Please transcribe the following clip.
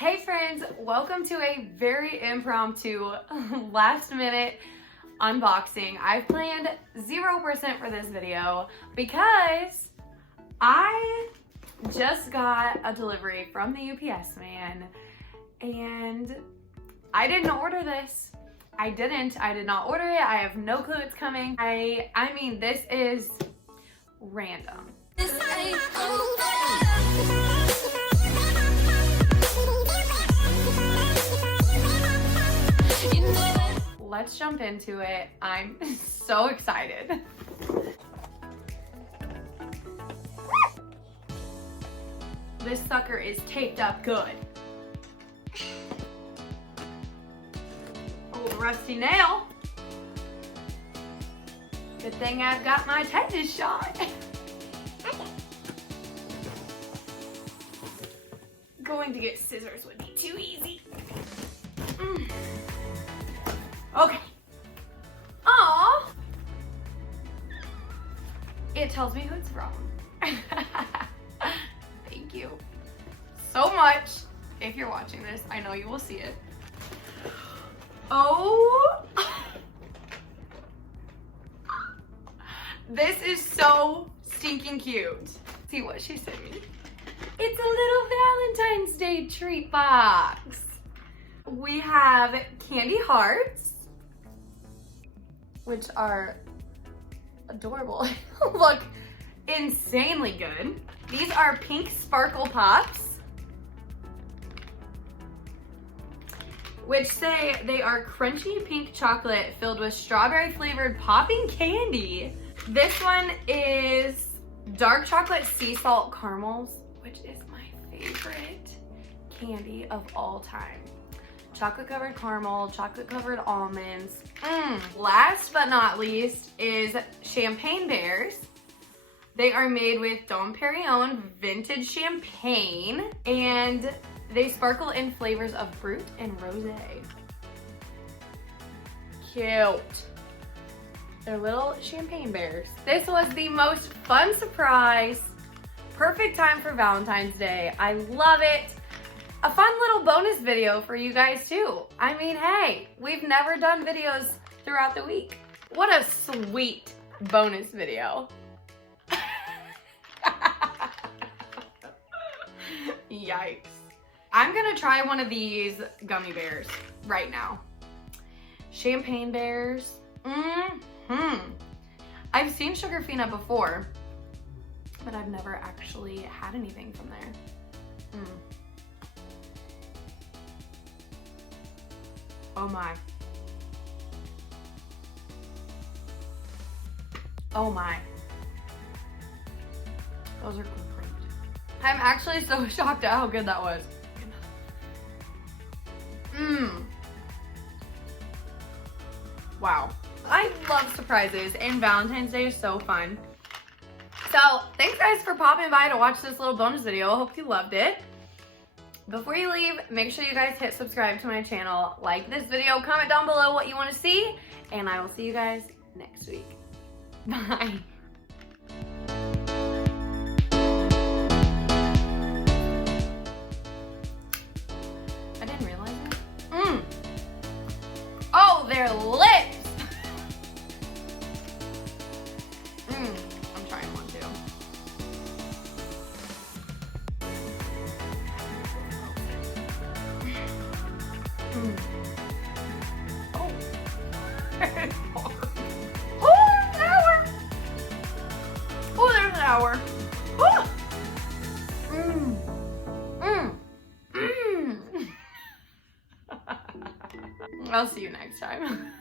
Hey friends, welcome to a very impromptu last minute unboxing. I've planned 0% for this video because I just got a delivery from the UPS man and I didn't order this. I did not order it. I have no clue it's coming. I mean, this is random. Let's jump into it. I'm so excited. This sucker is taped up good. Old rusty nail. Good thing I've got my tetanus shot. Going to get scissors would be too easy. Okay. Aww. It tells me who it's from. Thank you so much. If you're watching this, I know you will see it. Oh. This is so stinking cute. See what she sent me. It's a little Valentine's Day treat box. We have candy hearts, which are adorable. Look insanely good. These are pink sparkle pops, which say they are crunchy pink chocolate filled with strawberry flavored popping candy. This one is dark chocolate sea salt caramels, which is my favorite candy of all time. Chocolate covered caramel, chocolate covered almonds. Last but not least is champagne bears. They are made with Dom Perignon vintage champagne and they sparkle in flavors of brut and rosé. Cute. They're little champagne bears. This was the most fun surprise. Perfect time for Valentine's Day. I love it. A fun little bonus video for you guys too. I mean, hey, we've never done videos throughout the week. What a sweet bonus video. Yikes. I'm gonna try one of these gummy bears right now. Champagne bears. I've seen Sugarfina before, but I've never actually had anything from there. Oh my. Oh my. Those are great. I'm actually so shocked at how good that was. Wow. I love surprises and Valentine's Day is so fun. So thanks guys for popping by to watch this little bonus video. I hope you loved it. Before you leave, make sure you guys hit subscribe to my channel, like this video, comment down below what you want to see, and I will see you guys next week. Bye. I didn't realize it. Oh, they're lips! I'm trying one too. Oh. Oh, there's an hour. Oh, I'll see you next time.